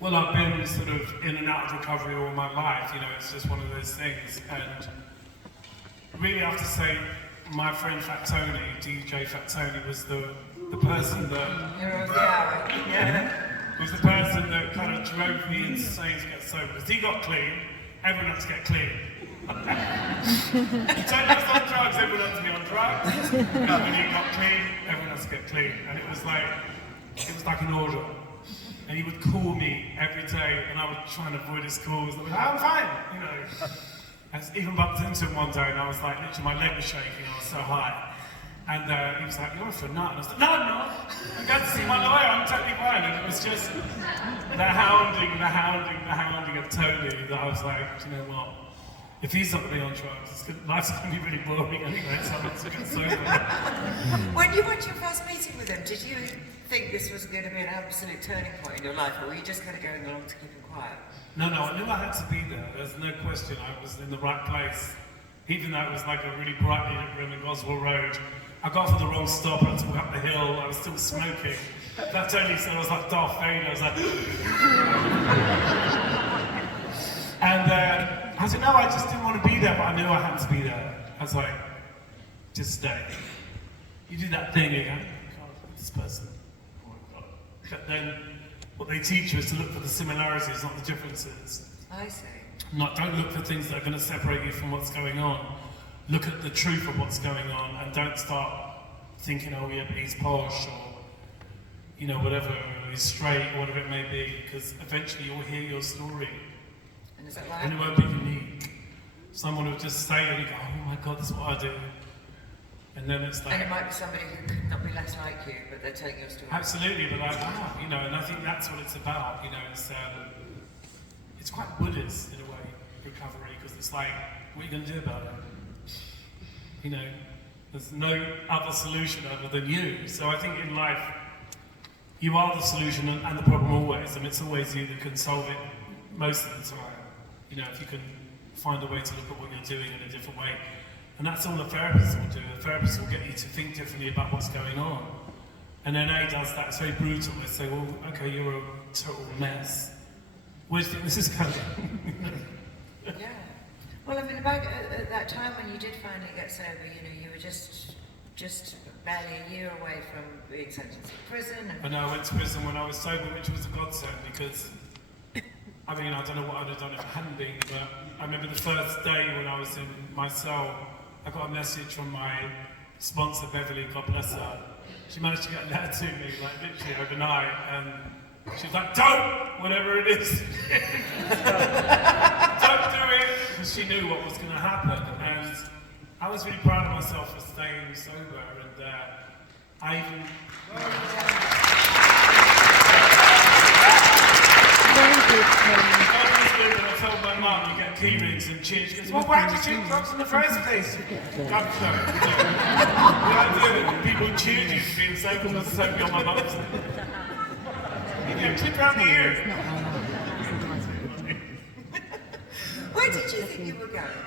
Well, I've been sort of in and out of recovery all my life, you know, it's just one of those things. And really I have to say, my friend Fat Tony, DJ Fat Tony, was the person that... Hero of the hour, yeah. Was the person that kind of drove me insane to get sober. Because he got clean, everyone had to get clean. He told us on drugs, everyone had to be on drugs. And when he got clean, everyone had to get clean. And it was like an order. And he would call me every day, and I would try and avoid his calls. I was like, I'm fine, you know. I even bumped into him one day, and I was like, literally, my leg was shaking, I was so high. And he was like, you're off for a nut. And I was like, no, I'm not. I'm going to see my lawyer, I'm totally fine. And it was just the hounding of Tony that I was like, you know what? If he's not going to be on drugs, life's going to be really boring anyway, so I'm not going to get sober. When you went to your first meeting with him, did you think this was going to be an absolute turning point in your life, or were you just kind of going along to keep him quiet? No, I knew I had to be there. There's no question. I was in the right place. Even though it was like a really brightly lit room in Goswell Road, I got off at the wrong stop, I had to walk up the hill, I was still smoking. That only said I was like Darth Vader, I was like... And I said, no, I just didn't want to be there, but I knew I had to be there. I was like, just stay. You do that thing again, God, this person. Oh my God. But then, what they teach you is to look for the similarities, not the differences. I see. Don't look for things that are going to separate you from what's going on. Look at the truth of what's going on, and don't start thinking, oh yeah, but he's posh, or, you know, whatever, he's straight, or whatever it may be, because eventually you'll hear your story. And is that right? And it won't be unique. Someone will just say it and you go, oh my God, that's what I do. And then it's like... And it might be somebody who could not be less like you, but they're telling your story. Absolutely, but like, you know, and I think that's what it's about, you know, it's quite Buddhist in a way, recovery, because it's like, what are you going to do about it? You know, there's no other solution other than you. So I think in life, you are the solution and the problem always. I mean, it's always you that can solve it most of the time. You know, if you can find a way to look at what you're doing in a different way. And that's all a therapist will do. A therapist will get you to think differently about what's going on. And NA does that, it's very brutal. They say, well, okay, you're a total mess. Where do you think this is going? Yeah. Well, I mean, about at that time when you did finally get sober, you know, you were just barely a year away from being sentenced to prison. I know, I went to prison when I was sober, which was a godsend, because, I mean, I don't know what I'd have done if it hadn't been, but I remember the first day when I was in my cell, I got a message from my sponsor, Beverly, God bless her. She managed to get a letter to me, like, literally overnight, and she was like, don't, whatever it is. Don't do it, because she knew what was going to happen. And I was really proud of myself for staying sober, and I even... I told my mum, you get key rings and cheers. She goes, well, why did you take drugs in the first place? God, no. The idea that people cheered you for being sober was so beyond my mum's. You know, clip around the ear. Where did you think you were going?